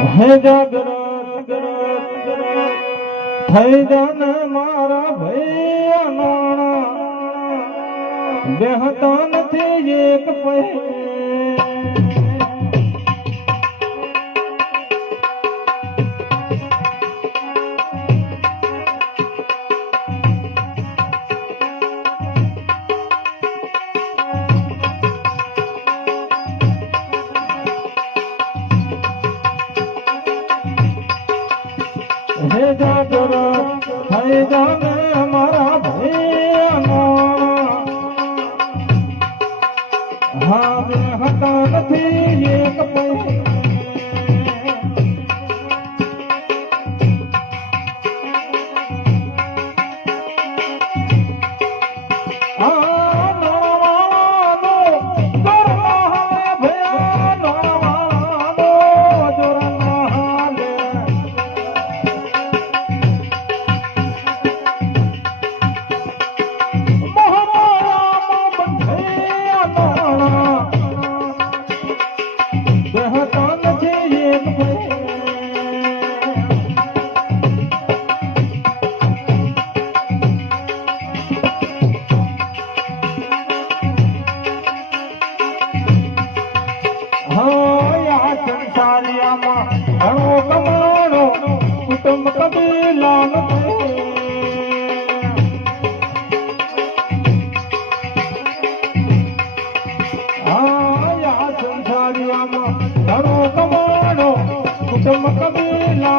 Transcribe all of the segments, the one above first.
હે જાગૃત થઈ જાને મારા ભૈયા બેહતા નથી એક પૈ હે જાગૃત થઈ જાને મારા ભૈયા હા બેહતા નથી એક પૈ कुटुंब कबीला संसारिया घणो कमाणो कुटुंब कबीला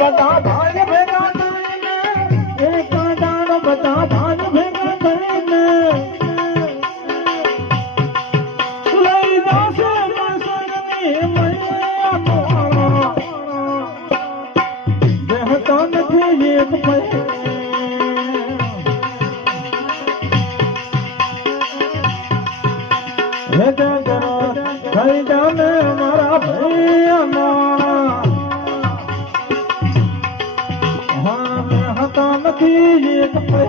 बता भाई भेगा एक जान बता भाई भेगा मारा भैया हाँ मैं हता नहीं एक पै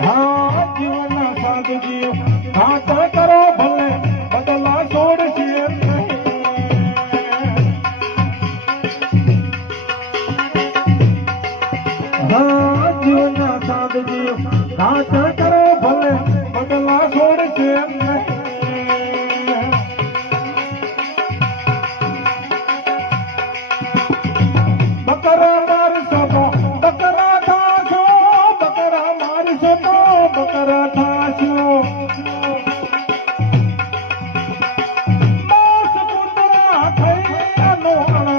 हाँ जीवन साधु जीव हाथ करो भले बदला छोड़ दिए हाँ जीवन साधु जीव हाथ करो भले बदला छोड़ दिए बकरा मार सो बकरा खासो बकरा मार सो बकरा खासो मास कुंडला थैया नोणा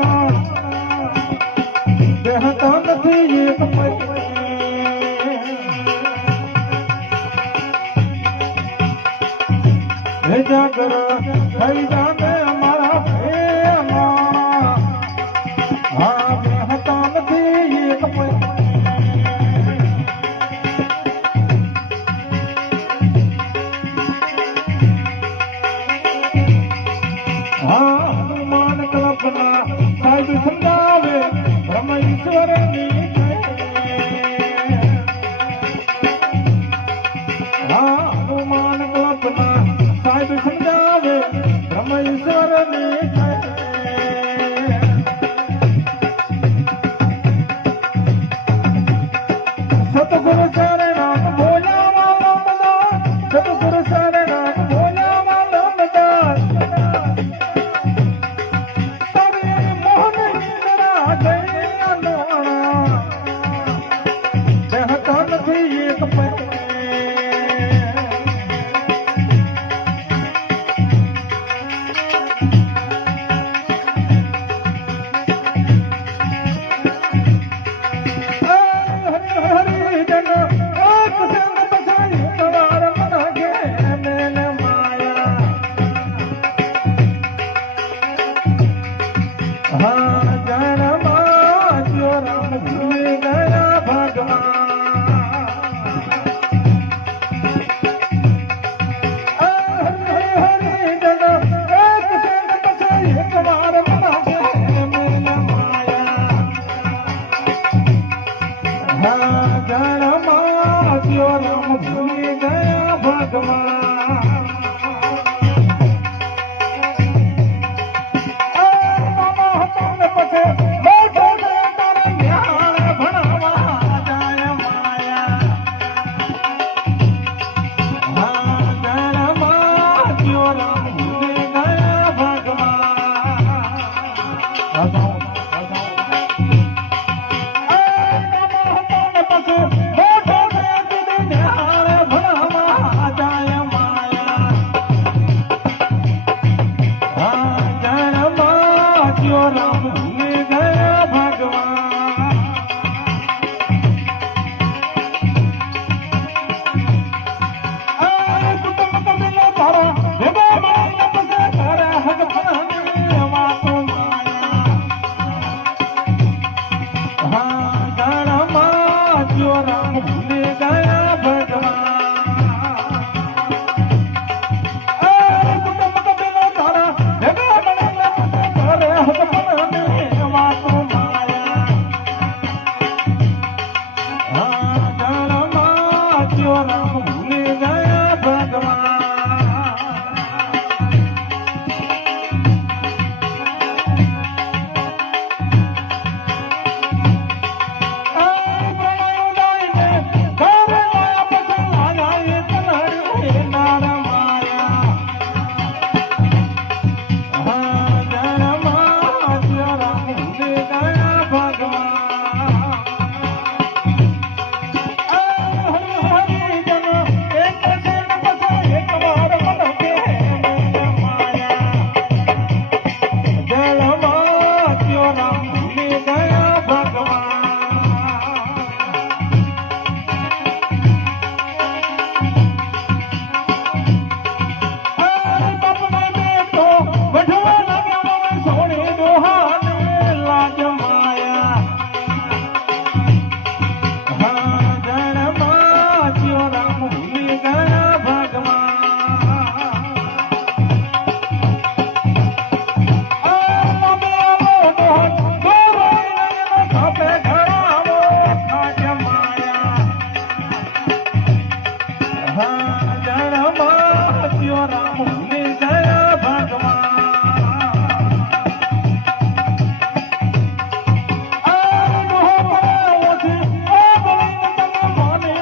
बेहता नहीं एक पै જય